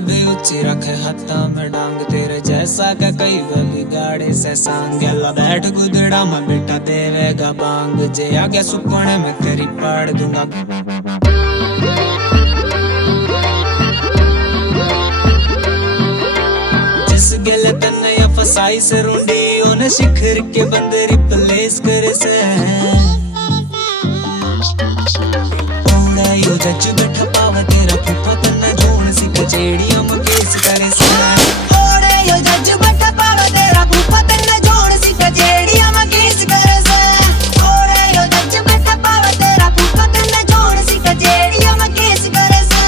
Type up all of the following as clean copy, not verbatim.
भी ऊंची रखे हत्ता में डांग, तेरे जैसा का कई गली गाड़े से सांग। गला बैठ गुदड़ा में बेटा देवेगा बांग, जे आगे सुपने में तेरी पाड़ दूंगा। जिस गले तन्ने या फसाई से रूंडी, उन्हें शिखर के बंदे रिप्लेस करे से। यो जज बैठा पावा तेरा फूफा तन्ना जोड़ सी कचेड़ियां में केस करे से। ओड़े यो जज बैठा पावा तेरा फूफा तन्ना जोड़ सी कचेड़ियां में केस करे से। ओड़े यो जज बैठा पावा तेरा फूफा तन्ना जोड़ सी कचेड़ियां में केस करे से।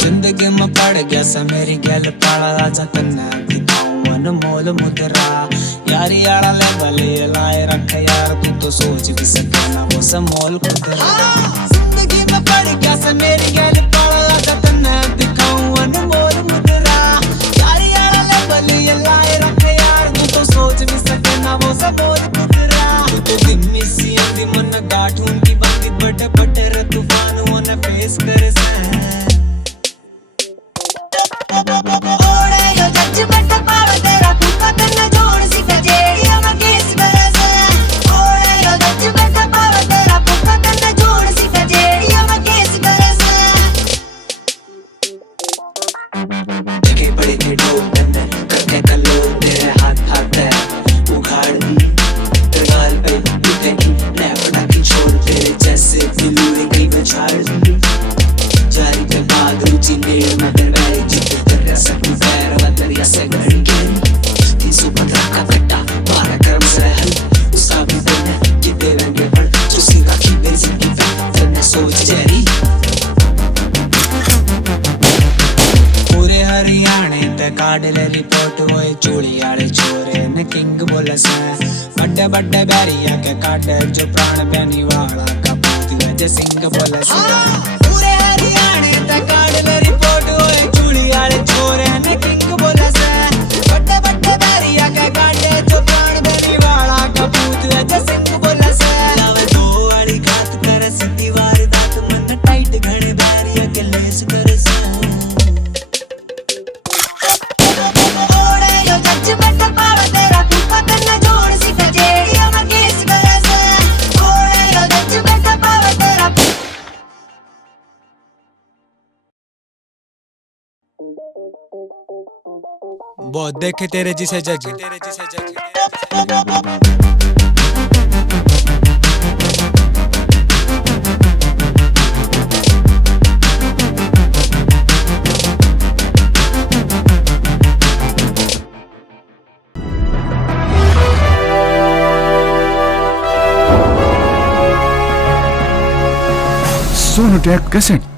जिंदगी में पड़ गया सा मेरी गैल पाला राजा कन्ना दिखाऊं अनमोल मुद्रा। यारी यारा लेवल ये लाए रखे यार, तू तो सोच भी सके ना वो समोल खुदरा। जिंदगी में पड़ गया सा मेरी गैल पाला राजा कन्ना दिखाऊं अनमोल मुद्रा। यारी यारा लेवल ये लाए रखे यार, तू तो सोच भी सके ना वो समोल खुदरा। तू तो दिन में सी अंधी मन गाठूं की बाती बड़े बड़े रे तूफान होने फेस करे से। ओड़े यो जज बैठा पावा तेरा फूफा तन्ना जोड़ सी कचेड़ियां में केस करे से। ओड़े यो जज बैठा पावा तेरा फूफा तन्ना जोड़ सी कचेड़ियां में केस करे से। जगह बड़े थे डोब तन्ने करके कलो तेरे हाथ हाथ है उखाड़ दी तरगाल पे बीते की नया पटा की छोड़, तेरे जैसे दिलूरे कई में छाड़ दी। जारी पे बाद रुचि नेड़ में दरगारी जित तेरे सकू पैर वतरिया से घड़ी गेरी। 315 का कट्टा 12 कर्म से हल, उसका भी तन्ने कि तेरे गे पड़ चुसी राखी मेरी जिंदगी पे तन्ने सोच जैरी। पूरे हरियाणे ते काडले रिपोर्ट होए चूड़ी आले छोरे ने किंग बोले से। बड़े बड़े बैरिया के काटे जो प्राण बैनी वाला का पूत वजह सिंह बोले से। पूरे हरियाणे ते काडले रिपोर्ट होए चूड़ी आले छोरे ने किंग बोले से। बड़े बड़े बैरिया के काटे जो प्राण बैनी वाला का पूत वजह सिंह बोले से। लावे दो वाली घात करे सिटी वारदात, मन टाइट घड़े बैरिया के लेस करे से। ओड़े यो जज बैठा पावा तेरा फूफा तन्ना जोड़ सी कचेड़ियां में केस करे से। ओड़े यो जज बैठा पावा तेरा। बहुत देखे तेरे जिसे जज। Sonotech Cassette.